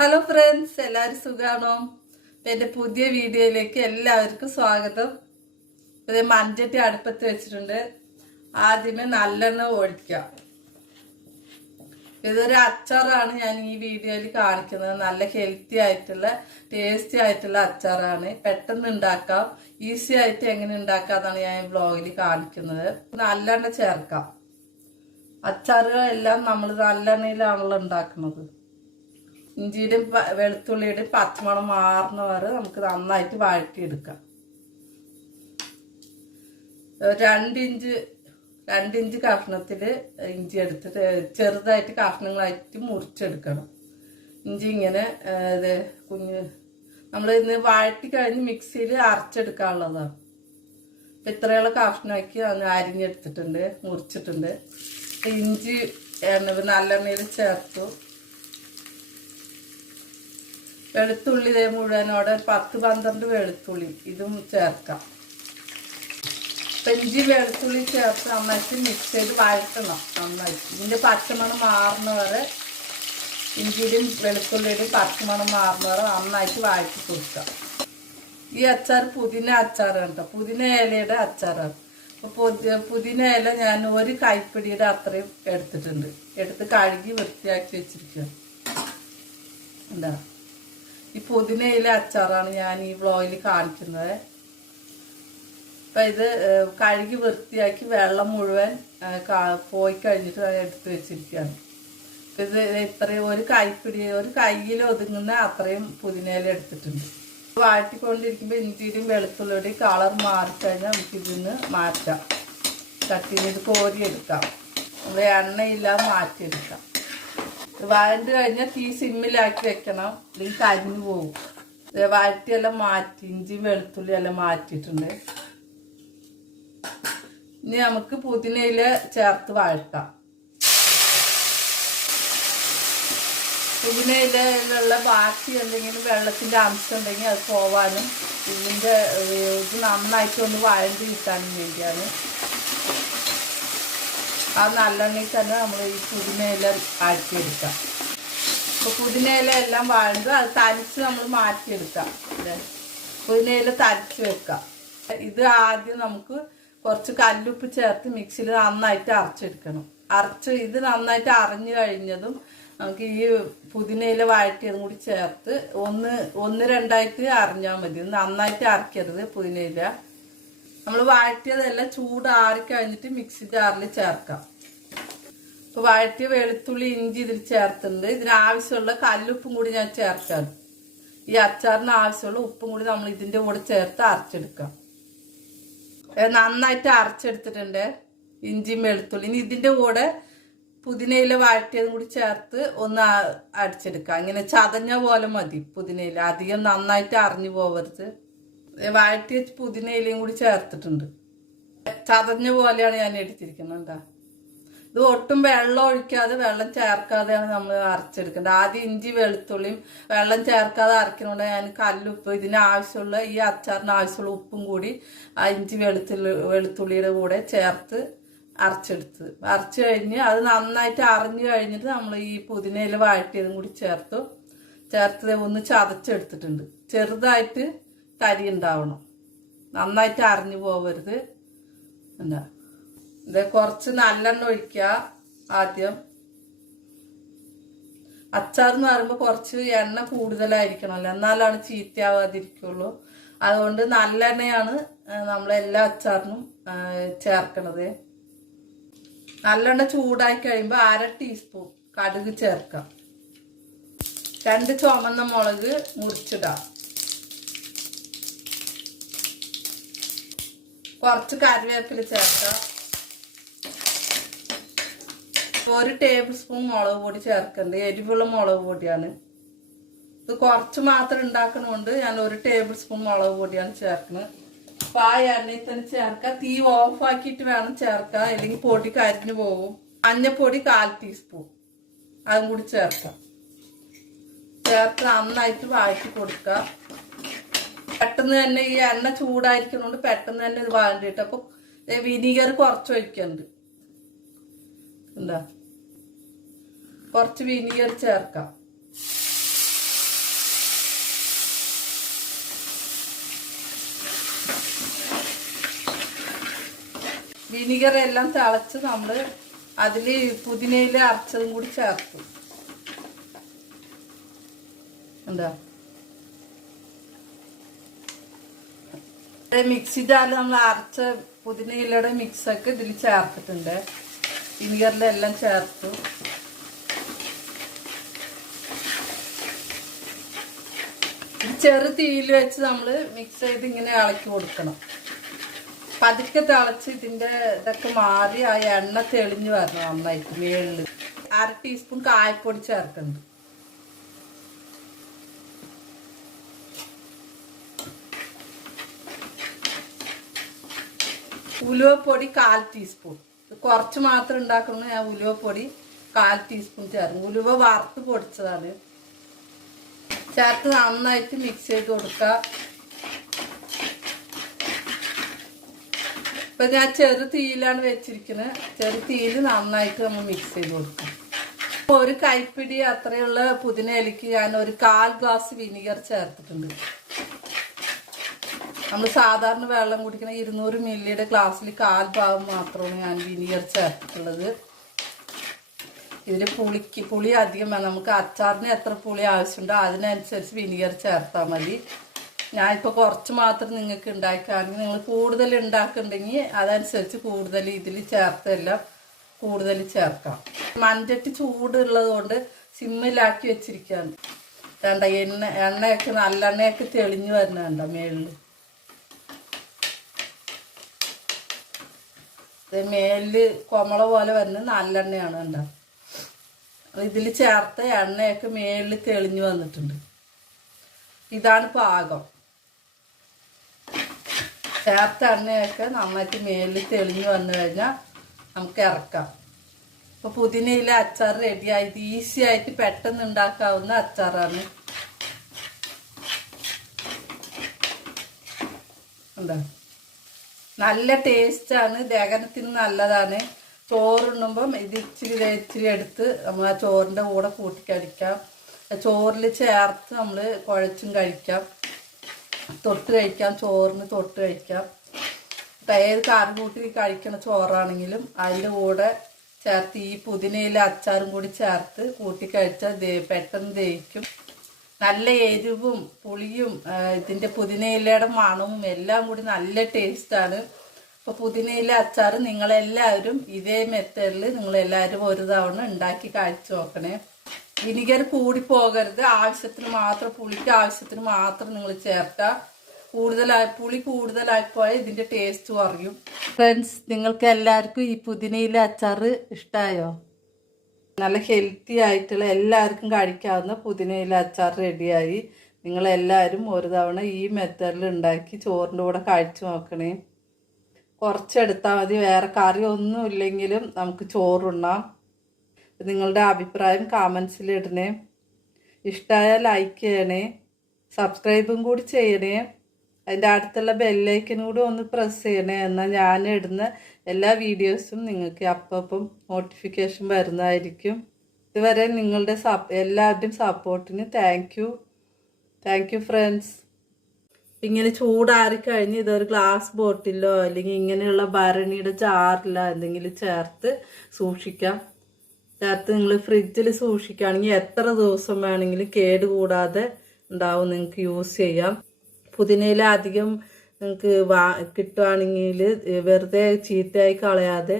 Hello friends, എല്ലാവരും സുഖാണോ? എൻ്റെ പുതിയ വീഡിയോയിലേക്ക് എല്ലാവർക്കും സ്വാഗതം. ഇത് മൺചട്ടി അടുപ്പത്ത് വെച്ചിട്ടുണ്ട്. ആദ്യമേ നല്ലെണ്ണ ഒഴിക്കാം. ഇതൊരു അച്ചാറാണ് ഞാൻ ഈ വീഡിയോയിൽ കാണിക്കുന്നത്. നല്ല ഹെൽത്തി ആയിട്ടുള്ള ടേസ്റ്റി ആയിട്ടുള്ള അച്ചാറാണ്. പെട്ടെന്ന് ഉണ്ടാക്കാം, ഈസി ആയിട്ട് എങ്ങനെ ഉണ്ടാക്കാന്നാണ് ഞാൻ ഈ വ്ളോഗിൽ കാണിക്കുന്നത്. നല്ലെണ്ണ ചേർക്കാം. അച്ചാറുകളെല്ലാം നമ്മൾ നല്ലെണ്ണയിലാണല്ലോ ഉണ്ടാക്കുന്നത്. ഇഞ്ചിയുടെയും വെളുത്തുള്ളിയുടെയും പച്ചമണം മാറുന്ന വരെ നമുക്ക് നന്നായിട്ട് വഴറ്റിയെടുക്കാം. 2 ഇഞ്ച് കഷ്ണത്തിൽ ഇഞ്ചി എടുത്തിട്ട് ചെറുതായിട്ട് കഷ്ണങ്ങളായിട്ട് മുറിച്ചെടുക്കണം. ഇഞ്ചി ഇങ്ങനെ നമ്മൾ ഇന്ന് വഴറ്റി കഴിഞ്ഞ് മിക്സിയിൽ അരച്ചെടുക്കാനുള്ളതാണ്. അപ്പം ഇത്രയുള്ള കഷ്ണമാക്കി അരിഞ്ഞെടുത്തിട്ടുണ്ട്, മുറിച്ചിട്ടുണ്ട്. ഇഞ്ചി നല്ലെണ്ണയിൽ ചേർത്തു. വെളുത്തുള്ളി മുഴുവനോടെ 10-12 വെളുത്തുള്ളി ഇതും ചേർക്കാം. ഇഞ്ചി വെളുത്തുള്ളി ചേർത്ത് നന്നായിട്ട് മിക്സ് ചെയ്ത് വഴറ്റണം. നന്നായിട്ട് ഇതിൻ്റെ പച്ചമണം മാറുന്ന വരെ, ഇഞ്ചിയുടെയും വെളുത്തുള്ളിയുടെയും പച്ചമണം മാറുന്ന വരെ നന്നായിട്ട് വഴറ്റി കൊടുക്കാം. ഈ അച്ചാർ പുതിന അച്ചാറാണ് കേട്ടോ, പുതിന ഇലയുടെ അച്ചാറാണ്. അപ്പോൾ പുതിന ഇല ഞാൻ 1 കൈപ്പിടിയുടെ അത്രയും എടുത്ത് കഴുകി വൃത്തിയാക്കി വെച്ചിരിക്കുക. എന്താ ഈ പുതിനയിലെ അച്ചാറാണ് ഞാൻ ഈ വ്ളോഗിൽ കാണിക്കുന്നത്. അപ്പം ഇത് കഴുകി വൃത്തിയാക്കി വെള്ളം മുഴുവൻ പോയി കഴിഞ്ഞിട്ട് എടുത്ത് വെച്ചിരിക്കുകയാണ്. അപ്പം ഇത് ഇത്രയും 1 കൈപ്പിടി, 1 കയ്യിൽ ഒതുങ്ങുന്ന അത്രയും പുതിനയില എടുത്തിട്ടുണ്ട്. വാട്ടിക്കൊണ്ടിരിക്കുമ്പോൾ ഇഞ്ചിയുടെയും വെളുത്തുള്ളിയുടെയും കളർ മാറിക്കഴിഞ്ഞാൽ നമുക്കിതിന്ന് മാറ്റാം. ചട്ടിയിൽ ഇത് കോരിയെടുക്കാം. എണ്ണയില്ലാതെ മാറ്റിയെടുക്കാം. വഴണ്ട് കഴിഞ്ഞാൽ തീ സിമ്മിലാക്കി വെക്കണം, അല്ലെങ്കിൽ കരിഞ്ഞു പോകും. വഴറ്റിയെല്ലാം മാറ്റി, ഇഞ്ചി വെളുത്തുള്ളി എല്ലാം മാറ്റിയിട്ടുണ്ട്. ഇനി നമുക്ക് പുതിനയില ചേർത്ത് വഴറ്റാം. പുതിനയിലുള്ള ബാക്കി എന്തെങ്കിലും വെള്ളത്തിൻ്റെ അംശം ഉണ്ടെങ്കിൽ അത് പോവാനും ഇത് നന്നായിട്ടൊന്ന് വഴണ്ട് കിട്ടാനും വേണ്ടിയാണ്. ആ നല്ലെണ്ണയിൽ തന്നെ നമ്മൾ ഈ പുതിനയില ആക്കിയെടുക്കാം. അപ്പോൾ പുതിനയില എല്ലാം വഴണ്ട് അത് തരിച്ച് നമ്മൾ മാറ്റിയെടുക്കാം. പുതിനയില തരിച്ച് വെക്കാം. ഇത് ആദ്യം നമുക്ക് കുറച്ച് കല്ലുപ്പ് ചേർത്ത് മിക്സിയിൽ നന്നായിട്ട് അരച്ചെടുക്കണം. ഇത് നന്നായിട്ട് അരഞ്ഞു കഴിഞ്ഞതും നമുക്ക് ഈ പുതിനയില വഴറ്റിയതും കൂടി ചേർത്ത് 1-2 അരഞ്ഞാൽ മതി. നന്നായിട്ട് അരക്കരുത് പുതിനയില. നമ്മൾ വഴറ്റിയതെല്ലാം ചൂടാറി കഴിഞ്ഞിട്ട് മിക്സി ജാറിൽ ചേർക്കാം. ഇപ്പോൾ വഴറ്റിയ വെളുത്തുള്ളി ഇഞ്ചി ഇതിൽ ചേർത്തിട്ടുണ്ട്. ഇതിനാവശ്യമുള്ള കല്ലുപ്പും കൂടി ഞാൻ ചേർക്കാം. ഈ അച്ചാറിന് ആവശ്യമുള്ള ഉപ്പും കൂടി നമ്മൾ ഇതിൻ്റെ കൂടെ ചേർത്ത് അരച്ചെടുക്കാം. നന്നായിട്ട് അരച്ചെടുത്തിട്ടുണ്ട് ഇഞ്ചിയും വെളുത്തുള്ളി. ഇനി ഇതിൻ്റെ കൂടെ പുതിനയില വഴറ്റിയതും കൂടി ചേർത്ത് ഒന്ന് അടിച്ചെടുക്കാം. ഇങ്ങനെ ചതഞ്ഞ പോലെ മതി പുതിനയില, അധികം നന്നായിട്ട് അരഞ്ഞു പോകരുത്. വഴറ്റിയ പുതിനയിലയും കൂടി ചേർത്തിട്ടുണ്ട്. ചതഞ്ഞ പോലെയാണ് ഞാൻ എടുത്തിരിക്കുന്നത്. എന്താ ഇത് ഒട്ടും വെള്ളം ഒഴിക്കാതെ, വെള്ളം ചേർക്കാതെയാണ് നമ്മൾ അരച്ചെടുക്കേണ്ടത്. ആദ്യം ഇഞ്ചി വെളുത്തുള്ളിയും വെള്ളം ചേർക്കാതെ അരയ്ക്കുന്നതുകൊണ്ട് ഞാൻ കല്ലുപ്പ്, ഇതിന് ആവശ്യമുള്ള ഈ അച്ചാറിന് ആവശ്യമുള്ള ഉപ്പും കൂടി ആ ഇഞ്ചി വെളുത്തുള്ളിയുടെ കൂടെ ചേർത്ത് അരച്ചു കഴിഞ്ഞ് അത് നന്നായിട്ട് അരഞ്ഞു കഴിഞ്ഞിട്ട് നമ്മൾ ഈ പുതിനയില വഴറ്റിയതും കൂടി ചേർത്ത് ഒന്ന് ചതച്ചെടുത്തിട്ടുണ്ട്. ചെറുതായിട്ട് തരി ഉണ്ടാവണം, നന്നായിട്ട് അരഞ്ഞു പോകരുത്. എന്താ ഇത് കുറച്ച് നല്ലെണ്ണ ഒഴിക്കുക. ആദ്യം അച്ചാർ എന്ന് പറയുമ്പോൾ കുറച്ച് എണ്ണ കൂടുതലായിരിക്കണമല്ലോ, എന്നാലാണ് ചീത്തയാവാതിരിക്കുള്ളൂ. അതുകൊണ്ട് നല്ലെണ്ണയാണ് നമ്മളെല്ലാ അച്ചാറിനും ചേർക്കണത്. നല്ലെണ്ണ ചൂടായി കഴിയുമ്പോൾ 1/2 ടീസ്പൂൺ കടുക് ചേർക്കാം. 2 ചുവന്ന മുളക് മുറിച്ചിടാം. കുറച്ച് കറിവേപ്പില ചേർക്കാം. 1 ടേബിൾ സ്പൂൺ മുളക് പൊടി ചേർക്കുന്നുണ്ട്. എരിവുള്ള മുളക് പൊടിയാണ് ഇത്. കുറച്ച് മാത്രം ഉണ്ടാക്കണോണ്ട് ഞാൻ 1 ടേബിൾ സ്പൂൺ മുളക് പൊടിയാണ് ചേർക്കുന്നത്. അപ്പോൾ ആ എണ്ണയിൽ തന്നെ ചേർക്കാം. തീ ഓഫ് ആക്കിയിട്ട് വേണം ചേർക്കാം, അല്ലെങ്കിൽ പൊടി കരിഞ്ഞു പോകും. മഞ്ഞപ്പൊടി 1/4 ടീസ്പൂൺ അതും കൂടി ചേർക്കാം. ചേർത്ത് നന്നായിട്ട് വഴറ്റി കൊടുക്കുക. പെട്ടെന്ന് തന്നെ ഈ എണ്ണ ചൂടായിരിക്കുന്നതുകൊണ്ട് പെട്ടെന്ന് തന്നെ ഇത് വഴണ്ടിട്ട്. അപ്പോൾ വിനീഗർ കുറച്ച് ഒഴിക്കുന്നുണ്ട്. എന്താ കുറച്ച് വിനീഗർ ചേർക്കാം. വിനിഗർ എല്ലാം തിളച്ച് നമ്മൾ അതിൽ പുതിനയില അരച്ചതും കൂടി ചേർത്തു. എന്താ മിക്സി ജാറിൽ നമ്മൾ അരച്ച പുതിനയിലയുടെ മിക്സൊക്കെ ഇതിൽ ചേർത്തിട്ടുണ്ട്. വിനിഗറിലെല്ലാം ചേർത്തു. ചെറു തീയിൽ വെച്ച് നമ്മൾ മിക്സ് ചെയ്ത് ഇങ്ങനെ ഇളക്കി കൊടുക്കണം. പതുക്കെ തിളച്ച് ഇതിൻ്റെ ഇതൊക്കെ മാറി ആ എണ്ണ തെളിഞ്ഞു വരണം നന്നായിട്ട്. മേളിൽ 1/2 ടീസ്പൂൺ കായപ്പൊടി ചേർക്കുന്നുണ്ട്. ഉലുവപ്പൊടി 1/4 ടീസ്പൂൺ. കുറച്ച് മാത്രം ഉണ്ടാക്കണം. ഞാൻ ഉലുവപ്പൊടി 1/4 ടീസ്പൂൺ ചേർക്കും. ഉലുവ വറുത്ത് പൊടിച്ചതാണ്. ചേർത്ത് നന്നായിട്ട് മിക്സ് ചെയ്ത് കൊടുക്കുക. ഇപ്പം ഞാൻ ചെറു തീയിലാണ് വെച്ചിരിക്കുന്നത്. ചെറു തീയിൽ നന്നായിട്ട് നമ്മൾ മിക്സ് ചെയ്ത് കൊടുക്കാം. ഒരു കൈപ്പിടി അത്രയുള്ള പുതിനയിലയ്ക്ക് ഞാൻ ഒരു 1/4 ഗ്ലാസ് വിനിഗർ ചേർത്തിട്ടുണ്ട്. നമ്മൾ സാധാരണ വെള്ളം കുടിക്കുന്ന 200 മില്ലിയുടെ ഗ്ലാസ്സിൽ 1/4 ഭാഗം മാത്രമാണ് ഞാൻ വിനിഗർ ചേർത്തിട്ടുള്ളത്. ഇതിൽ പുളി അധികം വേണം. നമുക്ക് അച്ചാറിന് എത്ര പുളി ആവശ്യമുണ്ടോ അതിനനുസരിച്ച് വിനിഗർ ചേർത്താൽ മതി. ഞാനിപ്പോൾ കുറച്ച് മാത്രം നിങ്ങൾക്ക് ഉണ്ടാക്കുകയാണെങ്കിൽ നിങ്ങൾ കൂടുതൽ ഉണ്ടാക്കുന്നുണ്ടെങ്കിൽ അതനുസരിച്ച് കൂടുതൽ ഇതിൽ ചേർത്തെല്ലാം കൂടുതൽ ചേർക്കാം. മൺചട്ടി ചൂടുള്ളത് കൊണ്ട് സിമ്മിലാക്കി വെച്ചിരിക്കുകയാണ്. വേണ്ട എണ്ണയൊക്കെ നല്ലെണ്ണയൊക്കെ തെളിഞ്ഞു വരുന്നുണ്ട മേളിൽ. മേലിൽ കൊമള പോലെ വരുന്നത് നല്ലെണ്ണയാണ്. കണ്ട ഇതിൽ ചേർത്ത എണ്ണയൊക്കെ മേളിൽ തെളിഞ്ഞു വന്നിട്ടുണ്ട്. ഇതാണ് പാകം. ചേർത്ത എണ്ണയൊക്കെ നന്നായിട്ട് മേലിൽ തെളിഞ്ഞു വന്നു കഴിഞ്ഞാൽ നമുക്ക് ഇറക്കാം. അപ്പോൾ പുതിനയില അച്ചാർ റെഡിയായി. ഇത് ഈസി ആയിട്ട് പെട്ടെന്ന് ഉണ്ടാക്കാവുന്ന അച്ചാറാണ്. എന്താ നല്ല ടേസ്റ്റാണ്. ദഹനത്തിന് നല്ലതാണ്. ചോറുണ്ണുമ്പം ഇത് ഇച്ചിരി എടുത്ത് നമ്മൾ ആ ചോറിൻ്റെ കൂടെ കൂട്ടിക്കടിക്കാം. ചോറിൽ ചേർത്ത് നമ്മൾ കുഴച്ചും കഴിക്കാം. തൊട്ട് കഴിക്കാം. ചോറിന് തൊട്ട് കഴിക്കാം. ഇപ്പം ഏത് കറി കൂട്ടി കഴിക്കണ ചോറാണെങ്കിലും അതിൻ്റെ കൂടെ ചേർത്ത് ഈ പുതിനയില അച്ചാറും കൂടി ചേർത്ത് കൂട്ടി കഴിച്ചാൽ പെട്ടെന്ന് ദഹിക്കും. നല്ല എരിവും പുളിയും ഇതിൻ്റെ പുതിനയിലയുടെ മണവും എല്ലാം കൂടി നല്ല ടേസ്റ്റാണ്. അപ്പോൾ പുതിനയില അച്ചാർ നിങ്ങളെല്ലാവരും ഇതേ മെത്തേഡിൽ നിങ്ങളെല്ലാവരും ഒരു തവണ ഉണ്ടാക്കി കഴിച്ചു നോക്കണേ. വിനിഗർ കൂടി പോകരുത്. ആവശ്യത്തിന് മാത്രം, പുളിക്ക് ആവശ്യത്തിന് മാത്രം നിങ്ങൾ ചേർക്കുക. പുളി കൂടുതലായിപ്പോയാൽ ഇതിൻ്റെ ടേസ്റ്റ് കുറയും. ഫ്രണ്ട്സ്, നിങ്ങൾക്ക് എല്ലാവർക്കും ഈ പുതിനയില അച്ചാർ ഇഷ്ടമായോ? നല്ല ഹെൽത്തി ആയിട്ടുള്ള എല്ലാവർക്കും കഴിക്കാവുന്ന പുതിനയില അച്ചാർ റെഡിയായി. നിങ്ങളെല്ലാവരും ഒരു തവണ ഈ മെത്തേഡിൽ ഉണ്ടാക്കി ചോറിൻ്റെ കൂടെ കഴിച്ചു നോക്കണേ. കുറച്ചെടുത്താൽ മതി. വേറെ കറി ഒന്നും ഇല്ലെങ്കിലും നമുക്ക് ചോറുണ്ണാം. നിങ്ങളുടെ അഭിപ്രായം കമൻസിൽ ഇടണേ. ഇഷ്ടമായാൽ ലൈക്ക് ചെയ്യണേ. സബ്സ്ക്രൈബും കൂടി ചെയ്യണേ. അതിൻ്റെ അടുത്തുള്ള ബെല്ലൈക്കൻ കൂടി ഒന്ന് പ്രസ് ചെയ്യണേ. എന്നാൽ ഞാൻ ഇടുന്ന എല്ലാ വീഡിയോസും നിങ്ങൾക്ക് അപ്പം നോട്ടിഫിക്കേഷൻ വരുന്നതായിരിക്കും. ഇതുവരെ നിങ്ങളുടെ എല്ലാവരുടെയും സപ്പോർട്ടിന് താങ്ക് യു ഫ്രണ്ട്സ്. ഇങ്ങനെ ചൂടാറിക്കഴിഞ്ഞ് ഇതൊരു ഗ്ലാസ് ബോട്ടിലോ അല്ലെങ്കിൽ ഇങ്ങനെയുള്ള ഭരണിയുടെ ജാറിലോ എന്തെങ്കിലും ചേർത്ത് സൂക്ഷിക്കാം. ചേർത്ത് നിങ്ങൾ ഫ്രിഡ്ജിൽ സൂക്ഷിക്കുകയാണെങ്കിൽ എത്ര ദിവസം വേണമെങ്കിലും കേടുകൂടാതെ ഉണ്ടാവും. നിങ്ങൾക്ക് യൂസ് ചെയ്യാം. പുതിനയില അധികം നിങ്ങൾക്ക് കിട്ടുകയാണെങ്കിൽ വെറുതെ ചീത്തയായി കളയാതെ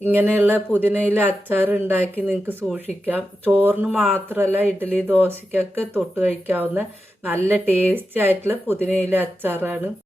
ഇങ്ങനെയുള്ള പുതിനയില അച്ചാർ ഉണ്ടാക്കി നിങ്ങൾക്ക് സൂക്ഷിക്കാം. ചോറിന് മാത്രമല്ല ഇഡ്ഡലി ദോശയ്ക്കൊക്കെ തൊട്ട് കഴിക്കാവുന്ന നല്ല ടേസ്റ്റി ആയിട്ടുള്ള പുതിനയില അച്ചാറാണ്.